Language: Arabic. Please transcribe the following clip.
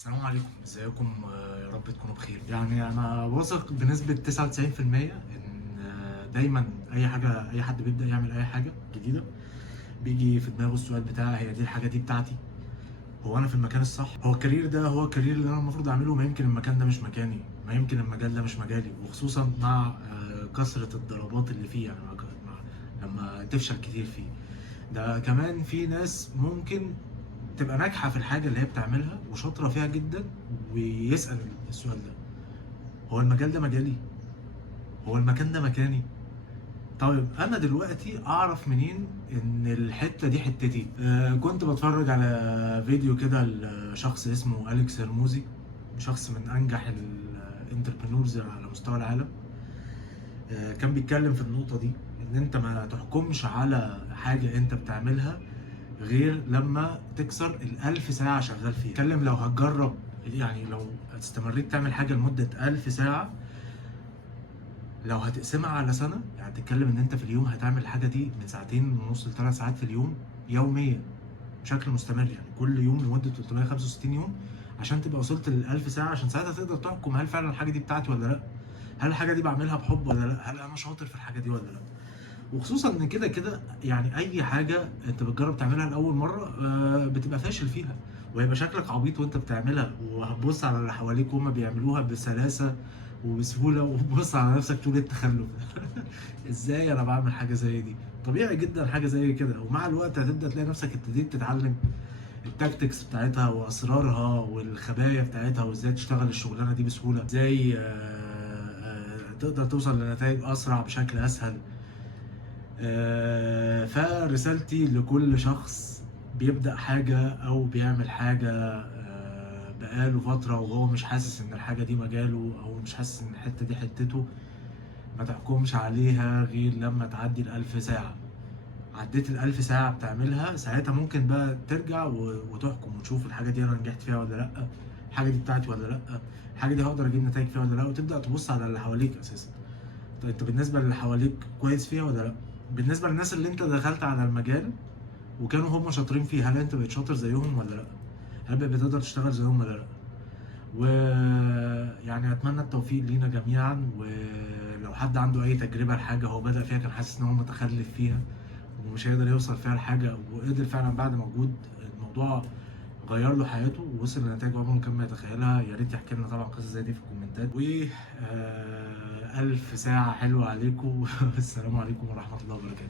السلام عليكم، ازيكم؟ يا رب تكونوا بخير. يعني انا واثق بنسبة 99% ان دايما اي حد بيبدأ يعمل اي حاجة جديدة بيجي في دماغه السؤال بتاع هي دي الحاجة دي بتاعتي؟ هو انا في المكان الصح؟ هو الكارير ده هو الكارير اللي انا المفروض اعمله؟ ما يمكن المكان ده مش مكاني، ما يمكن المجال ده مش مجالي، وخصوصا مع كثرة الضربات اللي فيه، يعني لما تفشل كتير فيه. ده كمان في ناس ممكن تبقى ناجحة في الحاجة اللي هي بتعملها وشاطرة فيها جدا، ويسأل السؤال ده: هو المجال ده مجالي؟ هو المكان ده مكاني؟ طيب انا دلوقتي اعرف منين ان الحتة دي حتتي؟ كنت بتفرج على فيديو كده لشخص اسمه أليكس هرموزي، شخص من انجح الانتربرنورز على مستوى العالم. كان بيتكلم في النقطة دي، ان انت ما تحكمش على حاجة انت بتعملها غير لما تكسر الألف ساعة شغال فيها. اتكلم لو هتجرب، يعني لو استمريت تعمل حاجة لمدة 1000 ساعة، لو هتقسمها على سنة، يعني تتكلم ان انت في اليوم هتعمل الحاجة دي من ساعتين ونص ل3 ساعات في اليوم يوميا بشكل مستمر، يعني كل يوم لمدة 365 يوم، عشان تبقى وصلت لل1000 ساعة، عشان ساعتها تقدر تحكم هل فعلا الحاجة دي بتاعتي ولا لا، هل الحاجة دي بعملها بحب ولا لا، هل انا شاطر في الحاجة دي ولا لا. وخصوصا ان كده كده يعني اي حاجه انت بتجرب تعملها لاول مره بتبقى فاشل فيها، وهيبقى شكلك عبيط وانت بتعملها، وهتبص على اللي حواليك وهم بيعملوها بسلاسه وبسهوله، وتبص على نفسك تقول إيه التخلف ده؟ ازاي انا بعمل حاجه زي دي؟ طبيعي جدا حاجه زي كده، ومع الوقت هتبدا تلاقي نفسك ابتديت تتعلم التاكتكس بتاعتها واسرارها والخبايا بتاعتها، وازاي تشتغل الشغلانه دي بسهوله، ازاي تقدر توصل لنتائج اسرع بشكل اسهل. فرسالتي لكل شخص بيبدأ حاجة أو بيعمل حاجة بقاله فترة وهو مش حاسس إن الحاجة دي مجاله، أو مش حاسس إن الحتة دي حتته: ما تحكمش عليها غير لما تعدي ال1000 ساعة. عديت ال1000 ساعة بتعملها، ساعتها ممكن بقى ترجع وتحكم وتشوف الحاجة دي أنا نجحت فيها ولا لأ، الحاجة دي بتاعتي ولا لأ، الحاجة دي هقدر أجيب نتائج فيها ولا لأ، وتبدأ تبص على اللي حواليك أساسا. طيب انت بالنسبة للي حواليك كويس فيها ولا لا؟ بالنسبة للناس اللي انت دخلت على المجال وكانوا هم شاطرين فيه، هل انت بقيت شاطر زيهم ولا لا؟ هل بقيت بتقدر تشتغل زيهم ولا لا؟ ويعني اتمنى التوفيق لينا جميعا، ولو حد عنده اي تجربة لحاجة هو بدأ فيها كان حاسس ان هو متخلف فيها ومش هيقدر يوصل فيها لحاجة، وقدر فعلا بعد مجهود الموضوع غير له حياته ووصل لنتائج عمره ما كان يتخيلها، يا ريت يحكي لنا طبعا قصص زي دي في الكومنتات. و 1000 ساعة حلوة عليكم. والسلام عليكم ورحمة الله وبركاته.